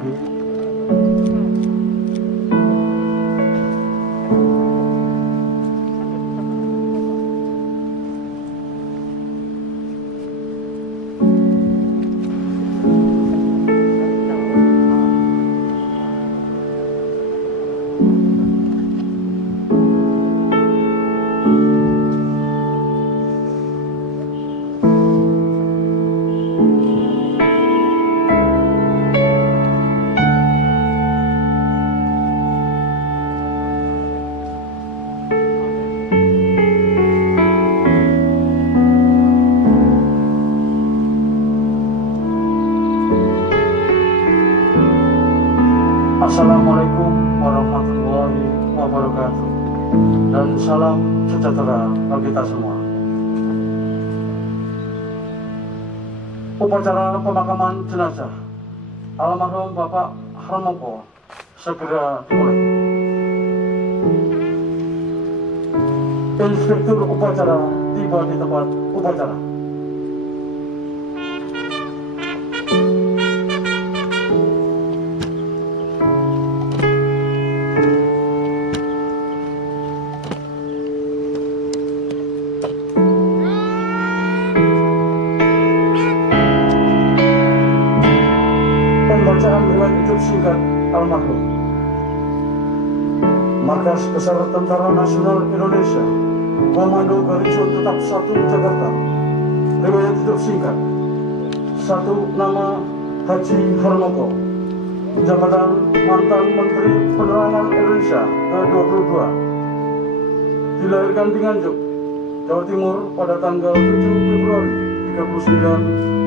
pagi. Assalamualaikum warahmatullahi wabarakatuh, dan salam sejahtera bagi kita semua. Upacara pemakaman jenazah almarhum Bapak Harmoko segera dimulai. Inspektur upacara tiba di tempat upacara. Pembacaan riwayat hidup singkat almarhum. Markas Besar Tentara Nasional Indonesia, Komando Garnison Tetap 1 Jakarta. Riwayat hidup singkat. 1. Nama Haji Harmoko, jabatan mantan Menteri Penerangan Indonesia ke-22. Dilahirkan di Nganjuk, Jawa Timur pada tanggal 7 Februari 39.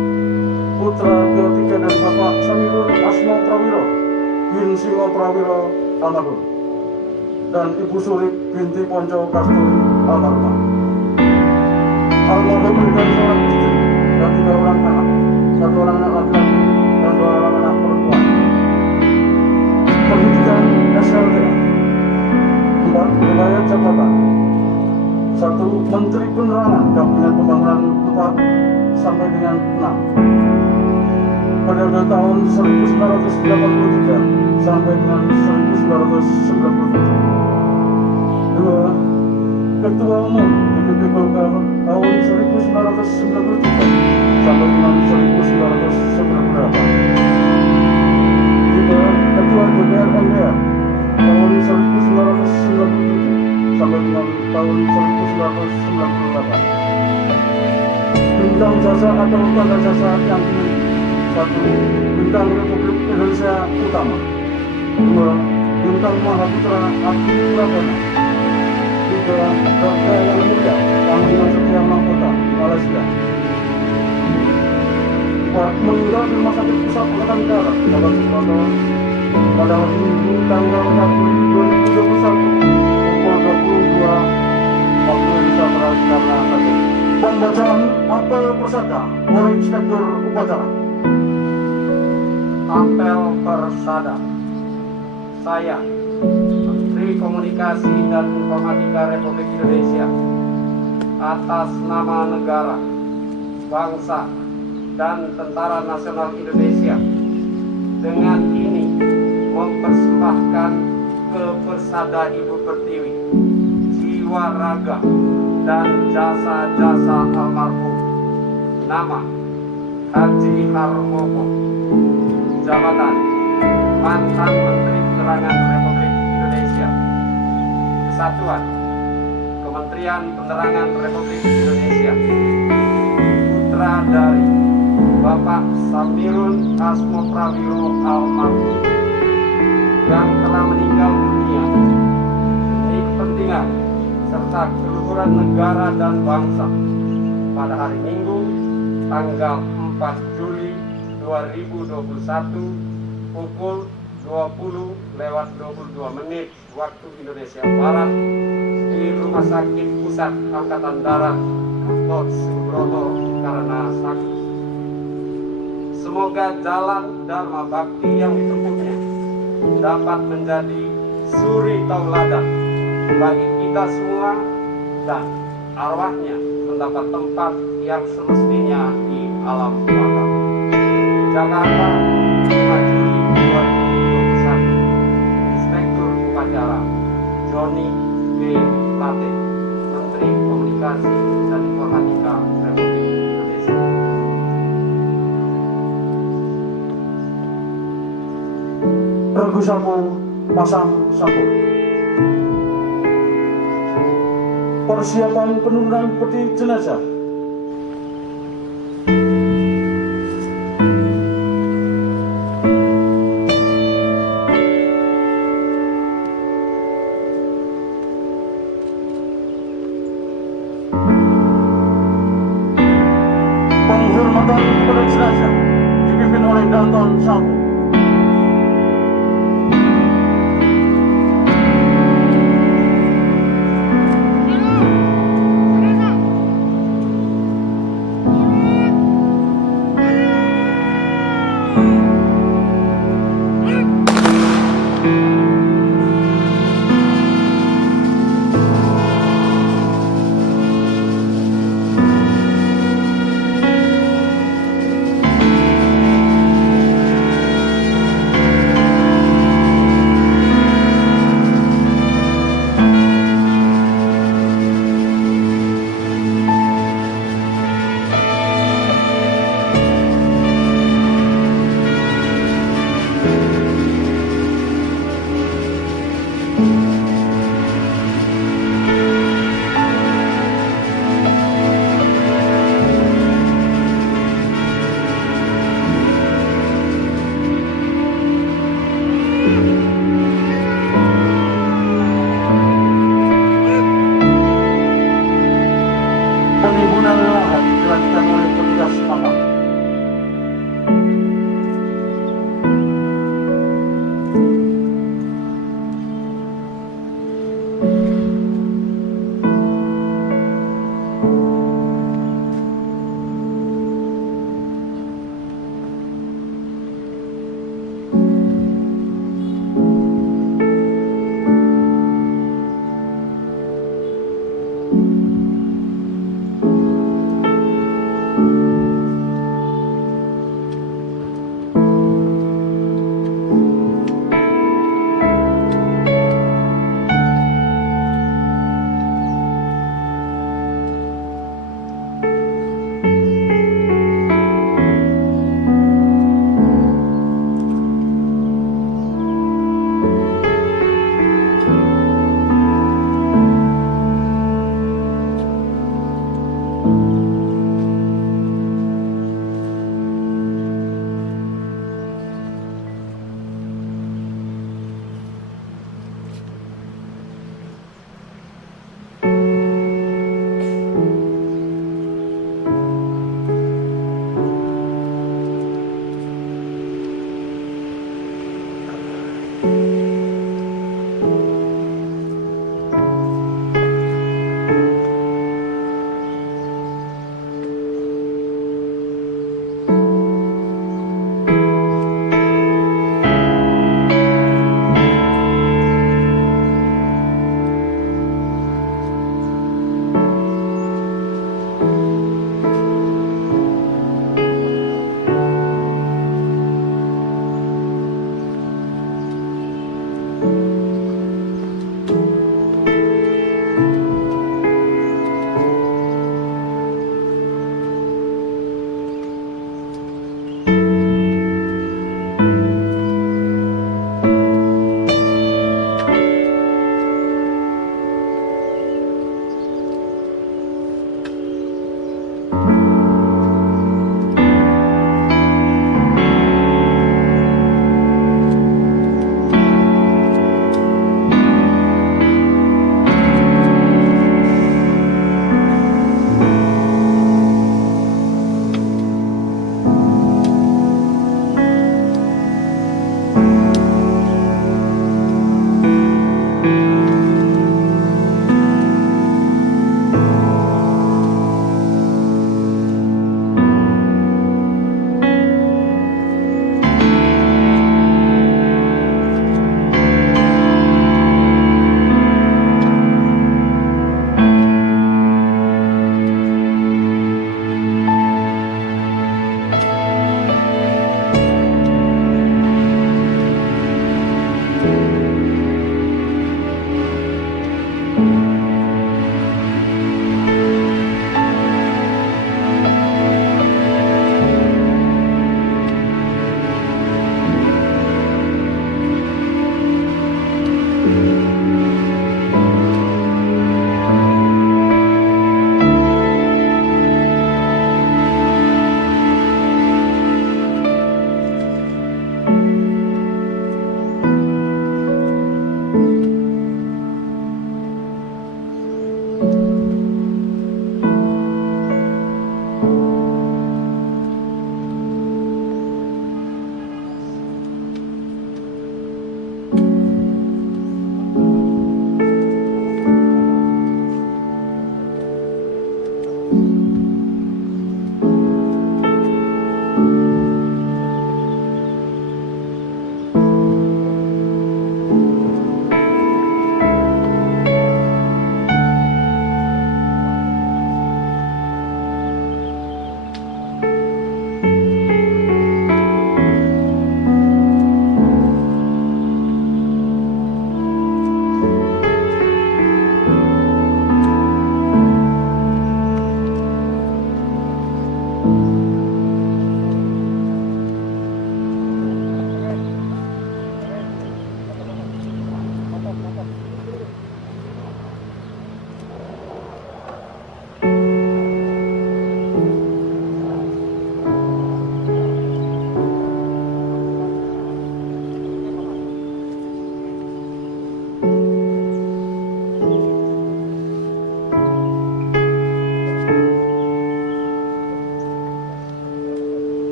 Putra ketiga dari Bapak Samirul Asmo Prawiro bin Singo Prawiro almarhum dan Ibu Surip binti Ponco Kasturi almarhumah. Almarhum memberikan seorang istri dan 3 orang anak, 1 orang anak laki-laki dan 2 orang anak perempuan. Pendidikan SLTA. 4. Riwayat jabatan. 1. Menteri Penerangan Kabinet Pembangunan 4 sampai dengan 6. Periode tahun 1983 sampai dengan 1997. 2. Ketua Umum DPP Golkar tahun 1993 sampai dengan 1998. 3. Ketua DPR MPR tahun 1997 sampai dengan tahun 1998. Bintang jasa atau tanda jasa yang dimiliki. 1. Bintang Republik Indonesia Utama. 2. Bintang Mahaputra Adi Pradana. 3. Dokter yang mulia Panglima Setia Mahkota Malaysia. 4. Meninggal di Rumah Sakit Pusat Angkatan Darat Gatot Subroto pada hari Minggu tanggal 4 Juli 2021 pukul 22 waktu Indonesia Barat karena sakit. Pembacaan apel persada oleh Inspektur Upacara. Apel persada. Saya, Menteri Komunikasi dan Informatika Republik Indonesia, atas nama negara, bangsa, dan Tentara Nasional Indonesia, dengan ini mempersembahkan ke Persada Ibu Pertiwi jiwa raga dan jasa-jasa almarhum. Nama Haji Harmoko, jabatan mantan Menteri Penerangan Republik Indonesia. Kesatuan Kementerian Penerangan Republik Indonesia. Putra dari Bapak Samirul Asmo Prawiro almarhum yang telah meninggal dunia demi kepentingan serta keluhuran negara dan bangsa pada hari Minggu tanggal 4 Juli 2021 pukul 20:22 waktu Indonesia Barat di Rumah Sakit Pusat Angkatan Darat Gatot Subroto karena sakit. Semoga jalan Dharma Bakti yang ditempuhnya dapat menjadi suri tauladan bagi kita semua dan arwahnya mendapat tempat yang semestinya di alam baka. Jakarta, 5 Juli 2021. Regu sapu, pasang sapu. Persiapan penurunan peti jenazah. Penghormatan kepada jenazah dipimpin oleh Danton Sapu.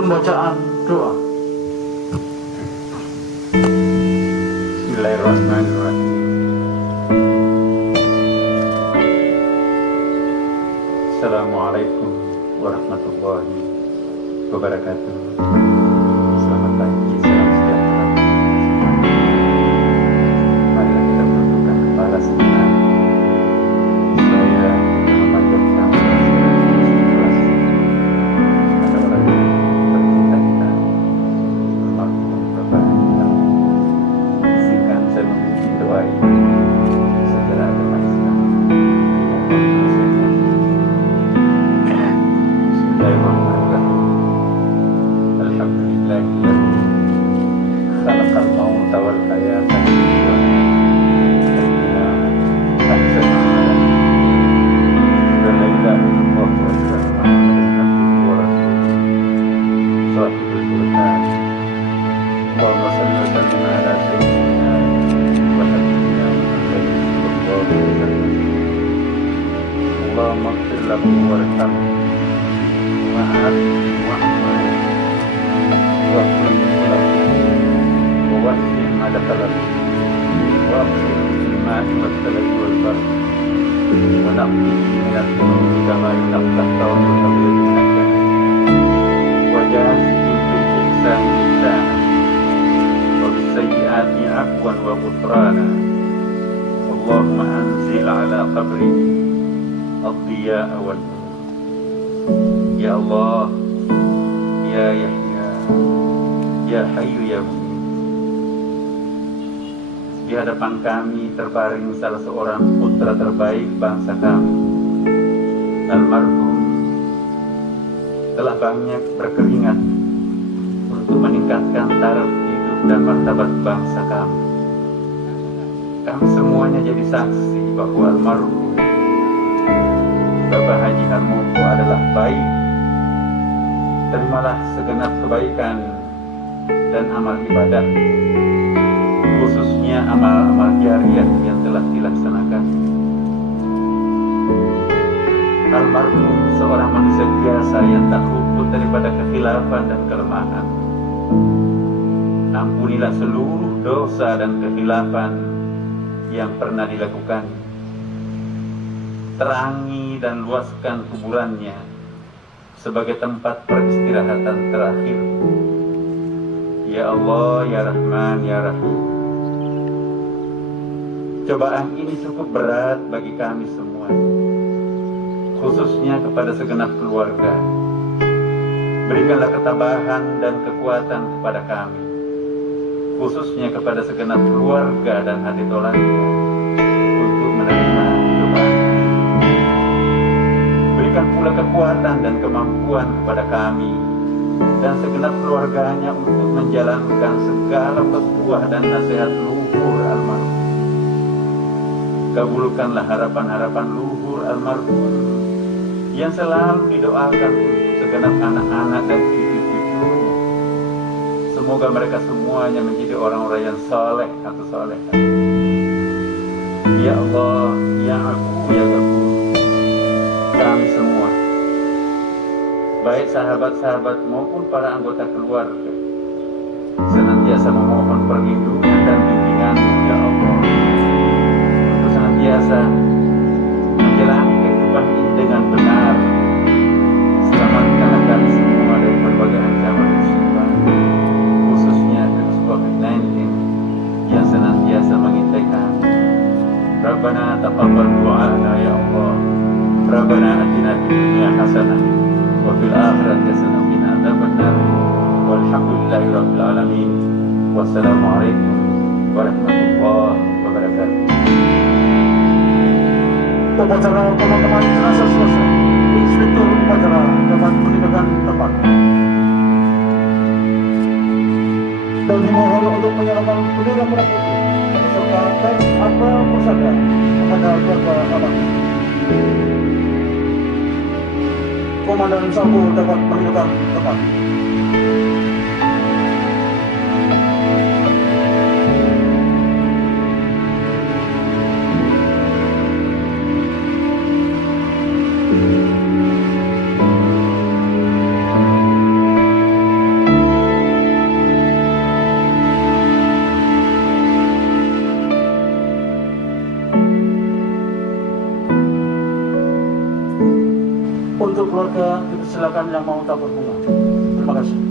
dalam bacaan doa. Bismillahirrahmanirrahim. Assalamualaikum warahmatullahi wabarakatuh. Selamat pagi, salam sejahtera. Marilah kita menundukkan kepala sejenak. Saya Muhammad Yoftam ada orang yang tercinta kita, almarhum Bapak kita. Izinkan saya memimpin doa ini secara agama Islam. Bismillahirrahmanirrahim. Alhamdulillahilladzi khalaqal mauta wal hayata Allahumma ighfir lahu warhamhu wa'afihi wa'fu lahu wawasi' madkhalahu wa'ghsilhu bil ma'i wal thalji wal barad wa naqqihi min adh-dhunubi kama yunqqa ath-thawbu min al-hasan wa jazihim bil ihsani ihsana wa bis sayyi'ati 'afwan wa ghufrana. Allahumma anzil 'ala qabrihi ad-diya'a wal nur. Ya Allah, Ya Yahya, Ya Hayyu Ya Qayyum. Di hadapan kami terbaring salah seorang putra terbaik bangsa kami. Almarhum telah banyak berkeringat untuk meningkatkan taraf hidup dan martabat bangsa kami. Kami semuanya jadi saksi bahwa almarhum Bapak Haji Harmoko adalah baik. Terimalah segenap kebaikan dan amal ibadah, khususnya amal-amal jariah yang telah dilaksanakan. Almarhum seorang manusia biasa yang tak luput daripada kekhilafan dan kelemahan. Ampunilah seluruh dosa dan kekhilafan yang pernah dilakukan. Terangi dan luaskan kuburannya sebagai tempat peristirahatan terakhir. Ya Allah, Ya Rahman, Ya Rahim. Cobaan ini cukup berat bagi kami semua, khususnya kepada segenap keluarga. Berikanlah ketabahan dan kekuatan kepada kami, khususnya kepada segenap keluarga dan hati tolannya untuk menerima cobaan. Berikan pula kekuatan dan kemampuan kepada kami dan segenap keluarganya untuk menjalankan segala petuah dan nasihat luhur almarhum. Kabulkanlah harapan-harapan luhur almarhum yang selalu didoakan untuk segenap anak-anak dan cucu-cucunya. Semoga mereka semuanya menjadi orang-orang yang saleh atau salehah. Ya Allah, Ya Afu, Ya Ghafur. Kami semua, baik sahabat-sahabat maupun para anggota keluarga, senantiasa memohon perlindungan dan bimbingan-Mu, Ya Allah, untuk senantiasa menjalani kehidupan ini dengan benar. Selamatkanlah kami semua dari berbagai ancaman musibah, khususnya virus COVID-19 yang senantiasa mengintai kami. Rabbana taqabbal du'ana ya Allah. Rabbana atina fid dunya hasanah wa fil akhirati hasanah wa qina adzabannar. Walhamdulillahi rabbil alamin. Wassalamualaikum warahmatullahi wabarakatuh. Upacara pemakaman jenazah selesai. Inspektur upacara dapat meninggalkan tempat. Dan dimohon untuk menyerahkan bendera merah putih beserta teks apel pusaka kepada keluarga almarhum. Komandan Sambo dapat meninggalkan tempat. Untuk keluarga, dipersilakan yang mau tabur bunga. Terima kasih.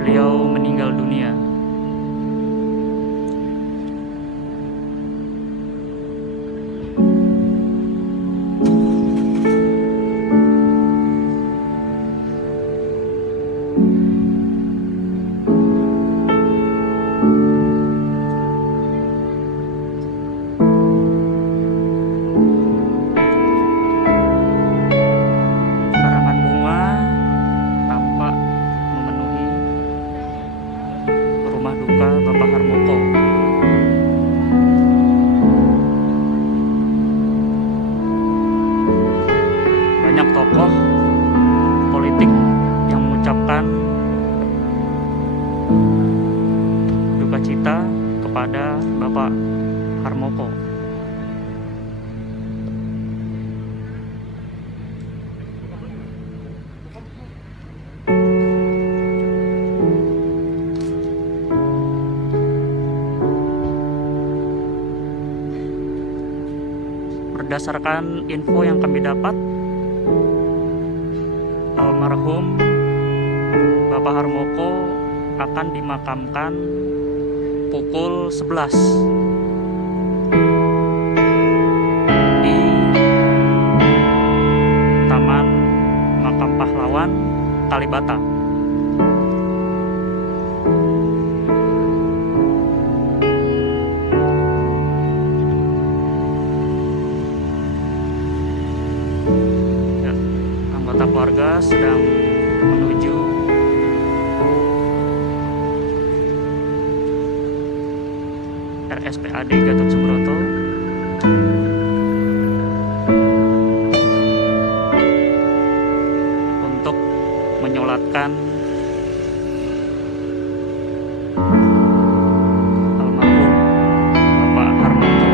beliau meninggal dunia. Karangan bunga tampak memenuhi rumah duka Bapak Harmoko. Banyak tokoh politik yang mengucapkan duka cita kepada Bapak Harmoko. Berdasarkan info yang kami dapat, almarhum Bapak Harmoko akan dimakamkan pukul 11 di Taman Makam Pahlawan Kalibata. Anggota keluarga sedang menuju RSPAD Gatot Subroto untuk menyolatkan almarhum Bapak Harmoko.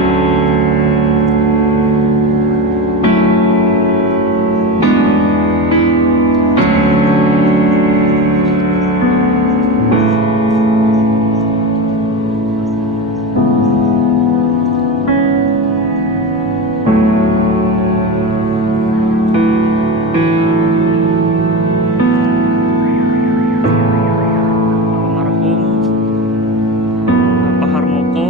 Almarhum Bapak Harmoko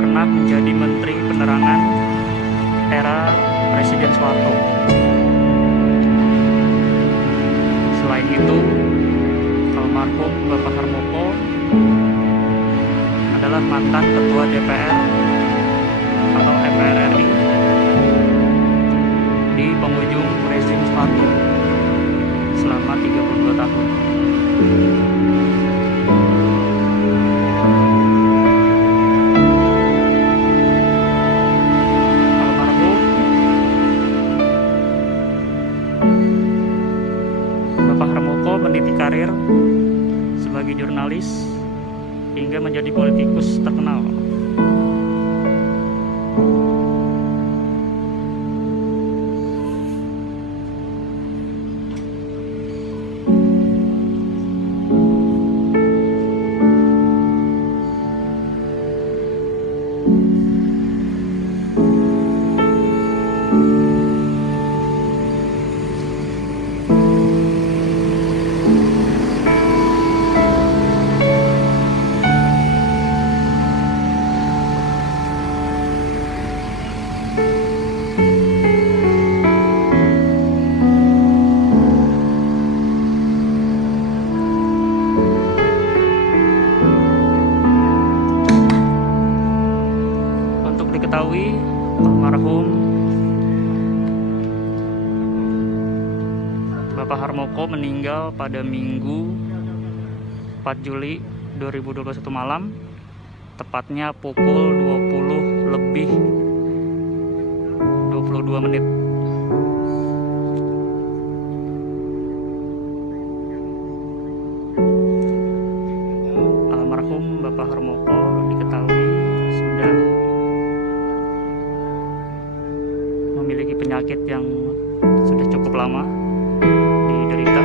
pernah menjadi Menteri Penerangan era Presiden Soeharto. Selain itu, almarhum Bapak Harmoko adalah mantan Ketua DPR atau MPR RI di penghujung rezim Soeharto selama 32 tahun. Almarhum Bapak Harmoko meniti karir sebagai jurnalis hingga menjadi politikus terkenal. Diketahui almarhum Bapak Harmoko meninggal pada Minggu 4 Juli 2021 malam, tepatnya pukul 20:22. Almarhum Bapak Harmoko diketahui sudah memiliki penyakit yang sudah cukup lama diderita.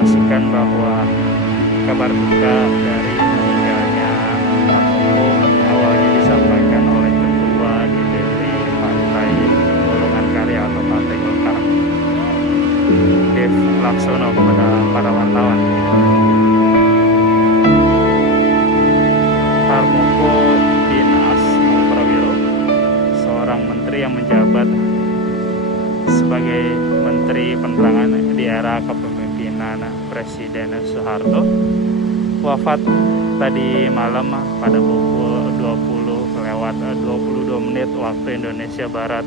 menginformasikan bahwa kabar duka dari meninggalnya Harmoko awalnya disampaikan oleh Ketua DPP Partai Golongan Karya atau Partai Golkar, Dev Laksono, kepada para wartawan. Harmoko bin Asmo Prawiro, seorang menteri yang menjabat sebagai Menteri Penerangan di era kepemimpinan Presiden Soeharto, wafat tadi malam pada pukul 20:22 waktu Indonesia Barat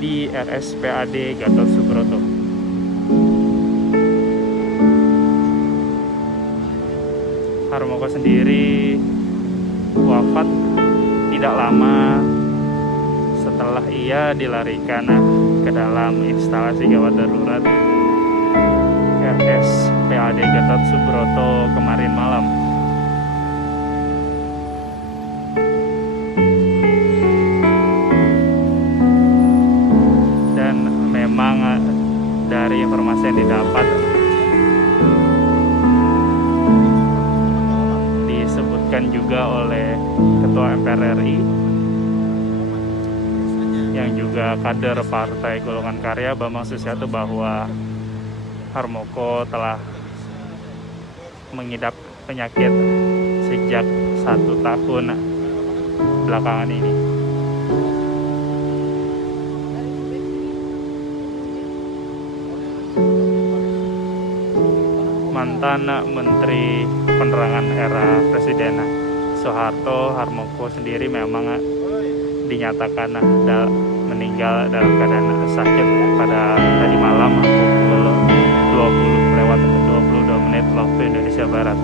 di RSPAD Gatot Subroto. Harmoko sendiri wafat tidak lama setelah ia dilarikan ke dalam instalasi gawat darurat RSPAD Gatot Subroto kemarin malam. Dan memang dari informasi yang didapat, disebutkan juga oleh Ketua MPR RI yang juga kader Partai Golongan Karya Bambang Susatyo bahwa Harmoko telah mengidap penyakit sejak 1 tahun belakangan ini. Mantan Menteri Penerangan era Presiden Soeharto, Harmoko sendiri memang dinyatakan meninggal dalam keadaan sakit pada tadi malam pukul 20:22 waktu Indonesia Barat.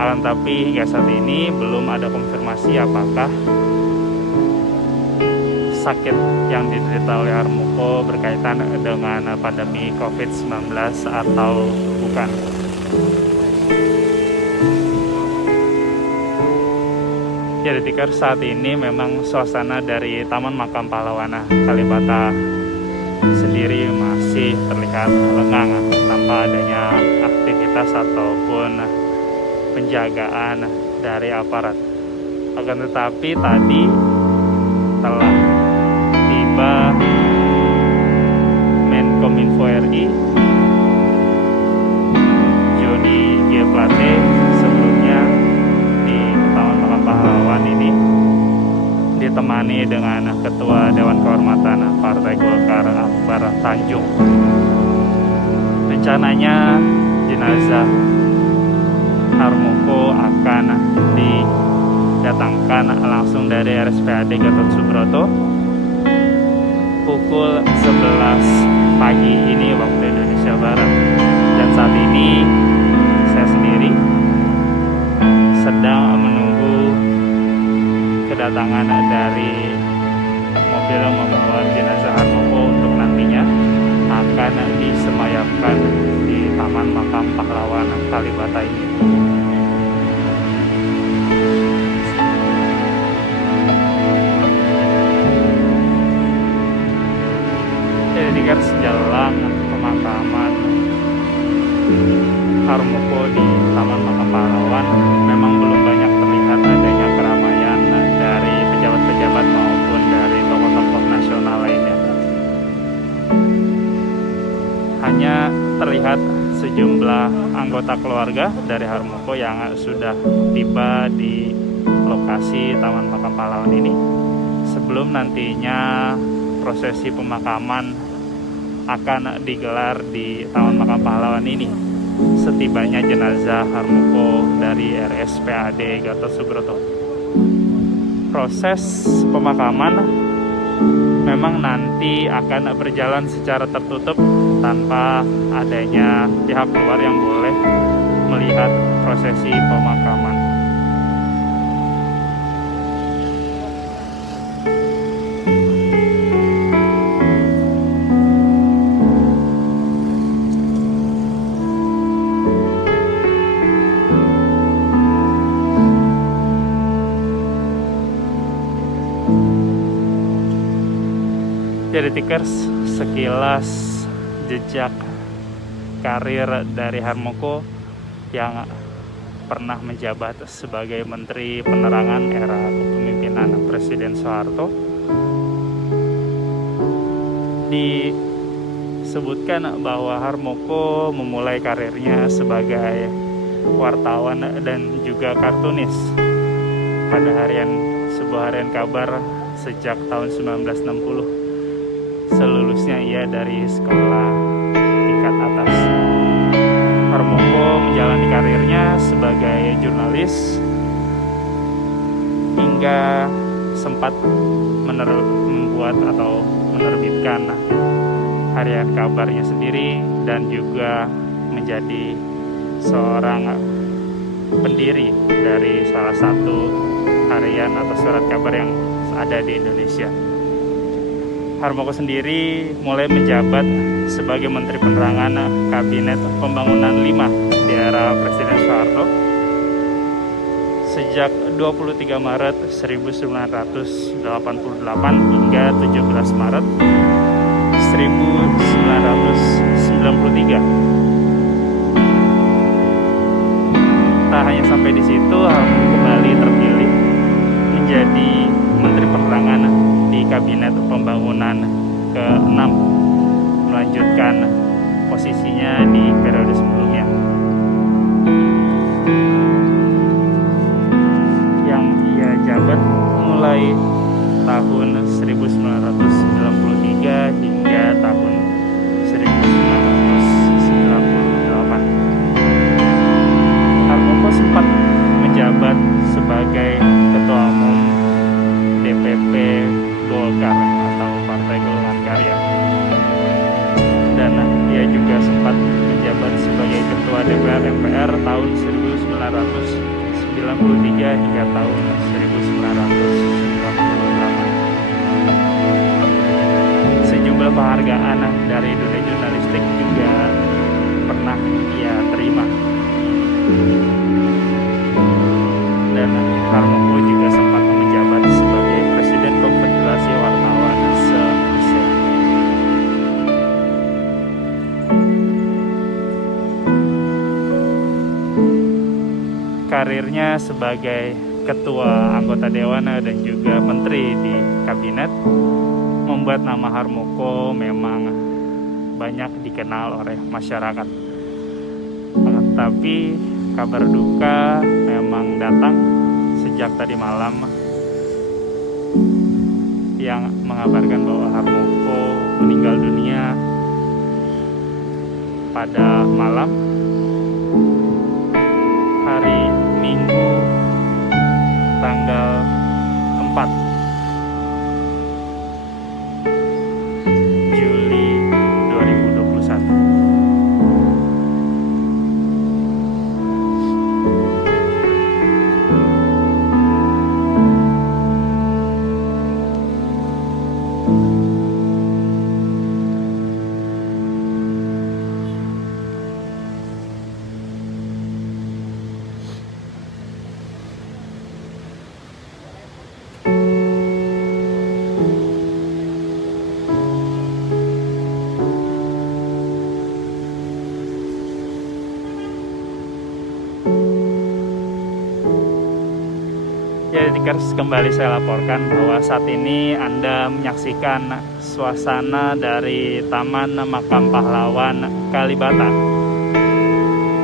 Akan tapi hingga saat ini belum ada konfirmasi apakah sakit yang diderita oleh Harmoko berkaitan dengan pandemi COVID-19 atau bukan. Ya, Detikers, saat ini memang suasana dari Taman Makam Pahlawan Kalibata sendiri masih terlihat lengang tanpa adanya aktivitas ataupun penjagaan dari aparat. Akan tetapi tadi telah tiba Menkominfo RI Joni G. Plate sebelumnya di Taman Makam Pahlawan ini ditemani dengan Ketua Dewan Kehormatan Partai Golkar Akbar Tanjung. Rencananya jenazah Harmoko akan didatangkan langsung dari RSPAD Gatot Subroto pukul 11 pagi ini waktu Indonesia Barat. Dan saat ini saya sendiri sedang menunggu kedatangan dari mobil yang membawa jenazah Harmoko untuk nantinya akan disemayamkan di Taman Makam Pahlawan Kalibata ini. Jadi kan sejalan pemakaman Harmoko di Taman Makam Pahlawan memang belum banyak terlihat adanya keramaian dari pejabat-pejabat maupun dari tokoh-tokoh nasional lainnya. Hanya terlihat sejumlah anggota keluarga dari Harmoko yang sudah tiba di lokasi Taman Makam Pahlawan ini sebelum nantinya prosesi pemakaman akan digelar di Taman Makam Pahlawan ini setibanya jenazah Harmoko dari RSPAD Gatot Subroto. Proses pemakaman memang nanti akan berjalan secara tertutup tanpa adanya pihak luar yang boleh melihat prosesi pemakaman. Jadi Tikers, sekilas jejak karir dari Harmoko yang pernah menjabat sebagai Menteri Penerangan era kepemimpinan Presiden Soeharto. Disebutkan bahwa Harmoko memulai karirnya sebagai wartawan dan juga kartunis pada sebuah harian kabar sejak tahun 1960. Selulusnya ia dari sekolah tingkat atas. Harmoko menjalani karirnya sebagai jurnalis hingga sempat membuat atau menerbitkan harian kabarnya sendiri dan juga menjadi seorang pendiri dari salah satu harian atau surat kabar yang ada di Indonesia. Harmoko sendiri mulai menjabat sebagai Menteri Penerangan Kabinet Pembangunan 5 di era Presiden Soeharto sejak 23 Maret 1988 hingga 17 Maret 1993. Tak hanya sampai di situ, Harmoko kembali terpilih menjadi Menteri Penerangan di Kabinet Pembangunan ke-6, melanjutkan posisinya di periode sebelumnya. Yang ia jabat mulai tahun 1993 hingga tahun 1998. Harmoko sempat menjabat sebagai Ketua Umum DPP Golkar atau Partai Golongan Karya, dan ia juga sempat menjabat sebagai Ketua DPR MPR tahun 1993 hingga tahun 1998. Sejumlah penghargaan dari dunia jurnalistik juga pernah ia terima. Dan Harmoko juga sempat menjabat sebagai Presiden Konfederasi Wartawan se-Asia. Karirnya sebagai Ketua Anggota Dewan dan juga Menteri di Kabinet membuat nama Harmoko memang banyak dikenal oleh masyarakat. Tapi kabar duka memang datang sejak tadi malam yang mengabarkan bahwa Harmoko meninggal dunia pada malam hari Minggu tanggal 4 Juli 2021. Ya, Tikers, kembali saya laporkan bahwa saat ini Anda menyaksikan suasana dari Taman Makam Pahlawan Kalibata,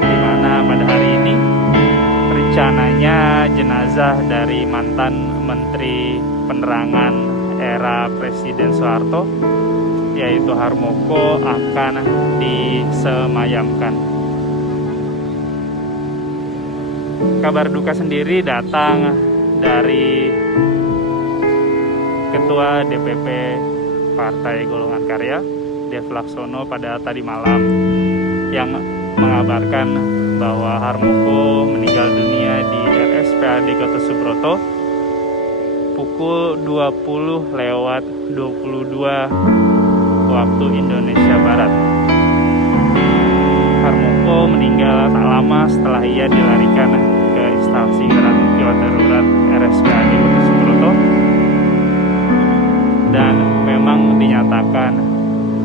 di mana pada hari ini rencananya jenazah dari mantan Menteri Penerangan era Presiden Soeharto, yaitu Harmoko, akan disemayamkan. Kabar duka sendiri datang dari Ketua DPP Partai Golongan Karya, Dev Laksono, pada tadi malam, yang mengabarkan bahwa Harmoko meninggal dunia di RSPAD Gatot Subroto pukul 20.22 waktu Indonesia Barat. Harmoko meninggal tak lama setelah ia dilarikan ke instalasi gawat darurat RSPAD Gatot Subroto, dan memang dinyatakan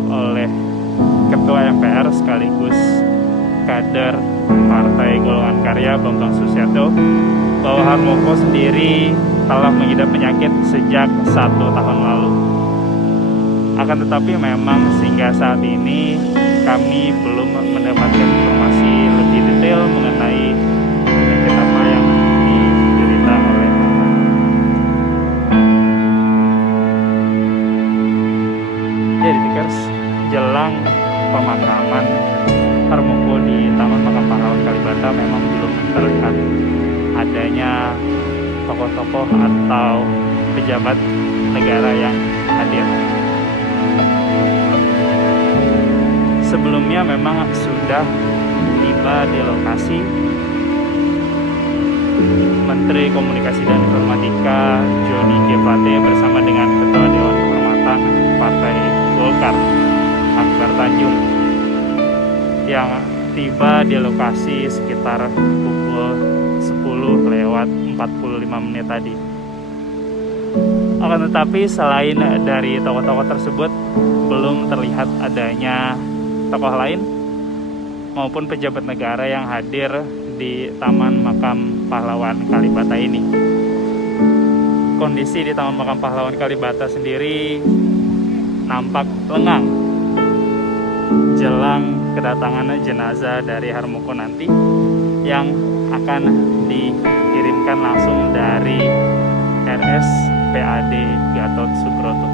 oleh Ketua MPR sekaligus kader Partai Golongan Karya Bambang Susatyo bahwa Harmoko sendiri telah mengidap penyakit sejak 1 tahun lalu. Akan tetapi memang sehingga saat ini kami belum mendapatkan informasi lebih detail mengenai penyakit apa yang diderita oleh jadi Tikers, jelang pemakaman Harmoko di Taman Makam Pahlawan Kalibata memang belum terlihat adanya tokoh-tokoh atau pejabat negara yang hadir. Sebelumnya memang sudah tiba di lokasi Menteri Komunikasi dan Informatika Joni G. Plate bersama dengan Ketua Dewan Kehormatan Partai Golkar Akbar Tanjung yang tiba di lokasi sekitar pukul 10:45 tadi. Akan tetapi selain dari tokoh-tokoh tersebut belum terlihat adanya tokoh lain maupun pejabat negara yang hadir di Taman Makam Pahlawan Kalibata ini. Kondisi di Taman Makam Pahlawan Kalibata sendiri nampak lengang jelang kedatangan jenazah dari Harmoko nanti yang akan dikirimkan langsung dari RSPAD Gatot Subroto.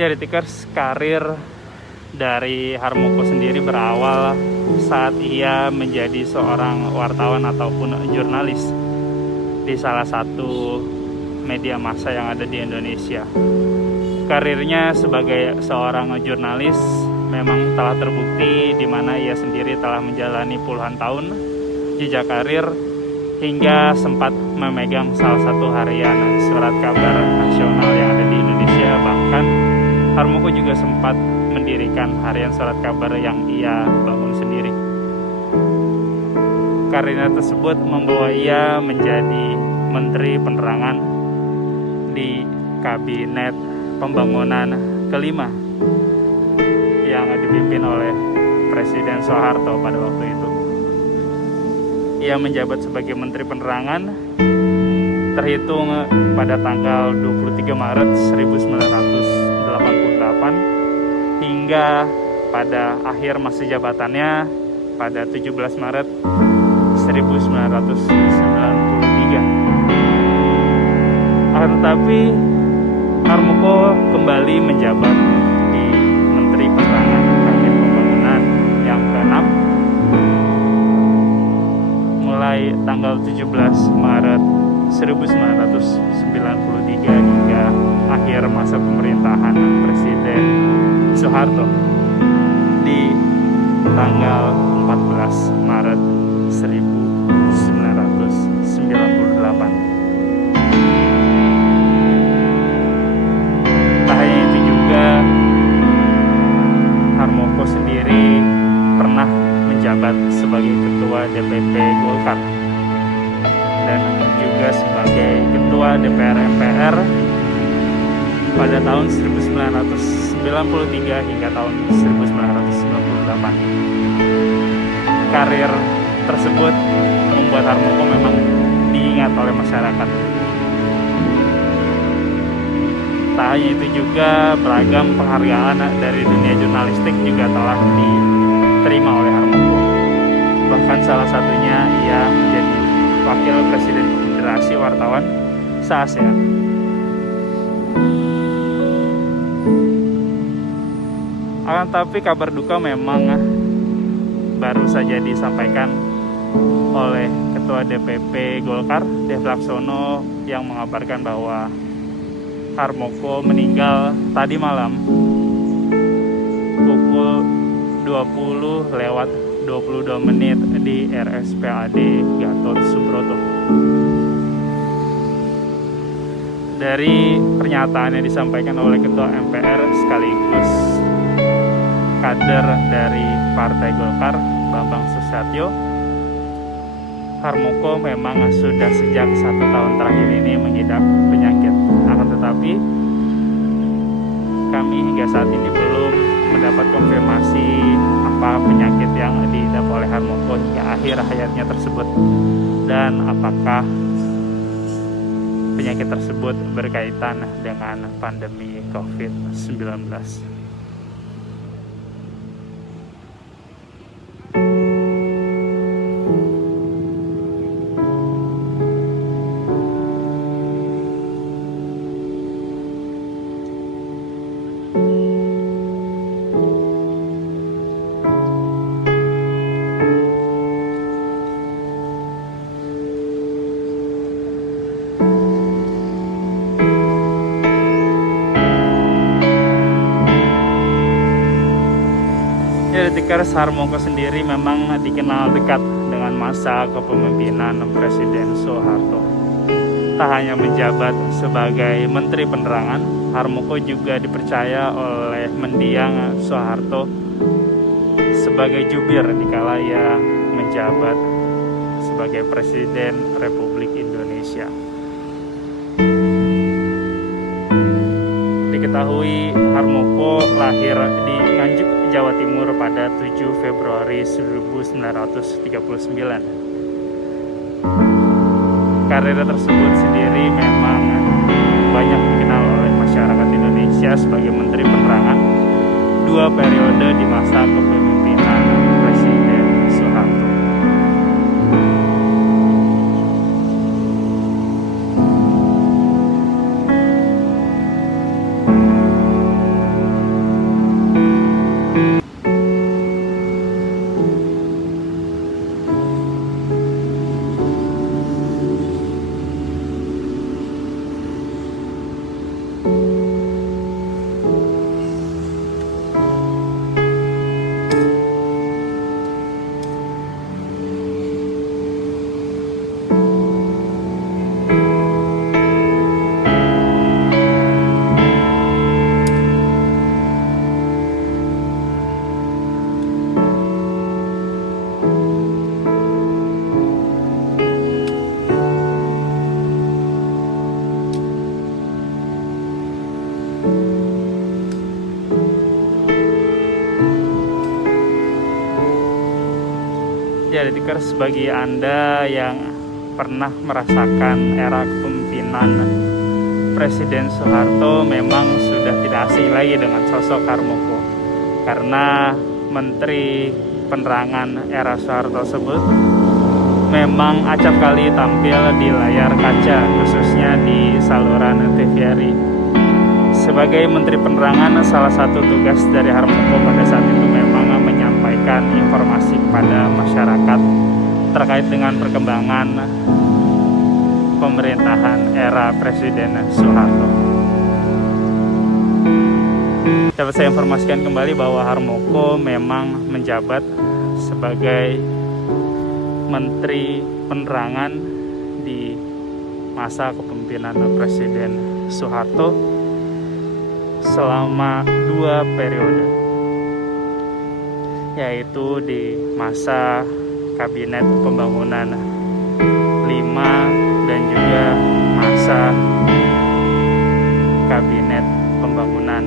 Ya, Tikers, karir dari Harmoko sendiri berawal saat ia menjadi seorang wartawan ataupun jurnalis di salah satu media massa yang ada di Indonesia. Karirnya sebagai seorang jurnalis memang telah terbukti di mana ia sendiri telah menjalani puluhan tahun jejak karir hingga sempat memegang salah satu harian surat kabar nasional yang ada di Indonesia. Bahkan Harmoko juga sempat mendirikan harian surat kabar yang ia bangun sendiri. Karirnya tersebut membawa ia menjadi Menteri Penerangan di Kabinet Pembangunan kelima yang dipimpin oleh Presiden Soeharto pada waktu itu. Ia menjabat sebagai Menteri Penerangan terhitung pada tanggal 23 Maret 1988 hingga pada akhir masa jabatannya pada 17 Maret 1993. Akan tetapi Harmoko kembali menjabat di Menteri Penerangan Kabinet Pembangunan yang ke-6 mulai tanggal 17 Maret 1993 hingga akhir masa pemerintahan Presiden Soeharto di tanggal 14 Maret 1998. Tak hanya itu juga, Harmoko sendiri pernah menjabat sebagai Ketua DPP Golkar dan juga sebagai Ketua DPR MPR pada tahun 1993 hingga tahun 1998. Karir tersebut membuat Harmoko memang diingat oleh masyarakat. Tak hanya itu juga, beragam penghargaan dari dunia jurnalistik juga telah diterima oleh Harmoko. Bahkan salah satunya ia menjadi Wakil Presiden Federasi Wartawan se-ASEAN. Akan tapi kabar duka memang baru saja disampaikan oleh Ketua DPP Golkar, Dev Laksono, yang mengabarkan bahwa Harmoko meninggal tadi malam pukul 20:30 22 menit di RSPAD Gatot Subroto. Dari pernyataan yang disampaikan oleh Ketua MPR sekaligus kader dari Partai Golkar, Bambang Susatyo, Harmoko memang sudah sejak 1 tahun terakhir ini mengidap penyakit. Akan tetapi kami hingga saat ini belum mendapat konfirmasi apa penyakit yang diidap oleh Harmoko hingga akhir hayatnya tersebut, dan apakah penyakit tersebut berkaitan dengan pandemi COVID-19. Detikers, Harmoko sendiri memang dikenal dekat dengan masa kepemimpinan Presiden Soeharto. Tak hanya menjabat sebagai Menteri Penerangan, Harmoko juga dipercaya oleh mendiang Soeharto sebagai jubir dikala ia menjabat sebagai Presiden Republik Indonesia. Diketahui Harmoko lahir di Nganjuk, Jawa Timur pada 7 Februari 1939. Karir tersebut sendiri memang banyak dikenal oleh masyarakat Indonesia sebagai Menteri Penerangan 2 periode di masa kepemimpinan Presiden Soeharto. Ya, Detikers, bagi Anda yang pernah merasakan era kepemimpinan Presiden Soeharto memang sudah tidak asing lagi dengan sosok Harmoko, karena Menteri Penerangan era Soeharto tersebut memang acap kali tampil di layar kaca, khususnya di saluran TVRI. Sebagai Menteri Penerangan, salah satu tugas dari Harmoko pada saat itu memang menyampaikan informasi kepada masyarakat terkait dengan perkembangan pemerintahan era Presiden Soeharto. Dapat saya informasikan kembali bahwa Harmoko memang menjabat sebagai Menteri Penerangan di masa kepemimpinan Presiden Soeharto selama 2 periode, yaitu di masa Kabinet Pembangunan 5 dan juga masa Kabinet Pembangunan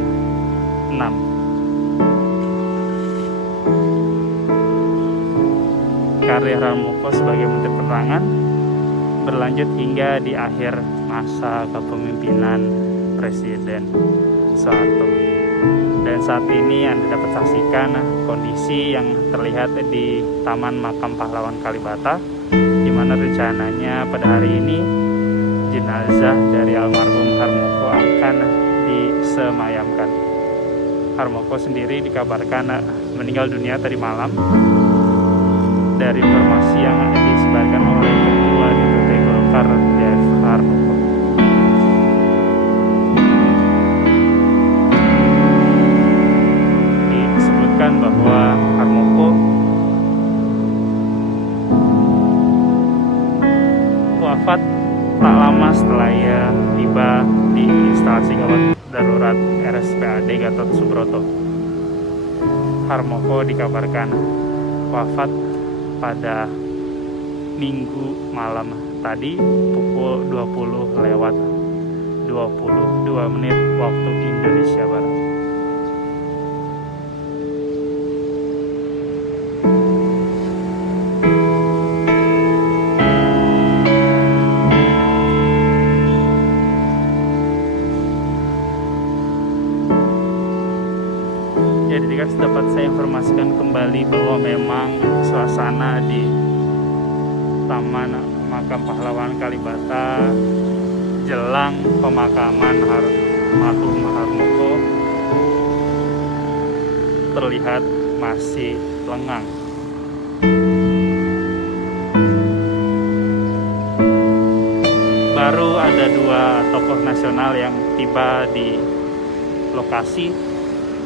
6. Karir Harmoko sebagai Menteri Penerangan berlanjut hingga di akhir masa kepemimpinan Presiden Soeharto. Dan saat ini Anda dapat saksikan kondisi yang terlihat di Taman Makam Pahlawan Kalibata, di mana rencananya pada hari ini jenazah dari almarhum Harmoko akan disemayamkan. Harmoko sendiri dikabarkan meninggal dunia tadi malam. Dari informasi yang disebarkan oleh Ketua DPP Golkar, Dev Harmoko. Disebutkan bahwa Harmoko tak lama setelah ia tiba di instalasi gawat darurat RSPAD Gatot Subroto, Harmoko dikabarkan wafat pada Minggu malam tadi pukul 20:22 waktu Indonesia Barat. Jadi dapat saya informasikan kembali bahwa memang suasana di Taman Makam Pahlawan Kalibata jelang pemakaman almarhum Harmoko terlihat masih lengang. Baru ada 2 tokoh nasional yang tiba di lokasi,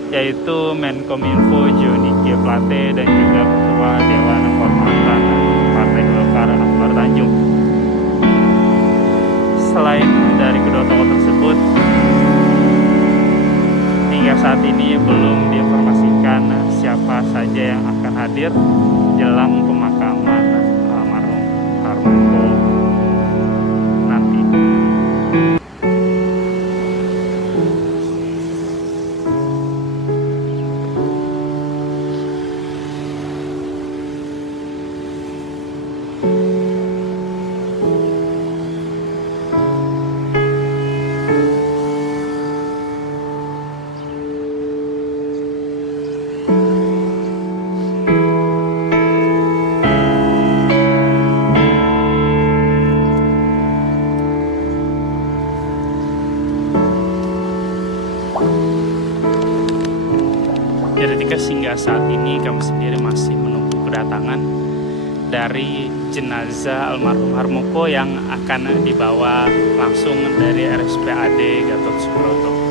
yaitu Menkominfo Johnny G. Plate dan juga Ketua Dewan Kehormatan Partai Golkar Akbar Tanjung. Selain dari kedua tokoh tersebut, hingga saat ini belum diinformasikan siapa saja yang akan hadir jelang pemakaman almarhum Harmoko nanti. Jadi hingga saat ini kami sendiri masih menunggu kedatangan dari jenazah almarhum Harmoko yang akan dibawa langsung dari RSPAD Gatot Subroto.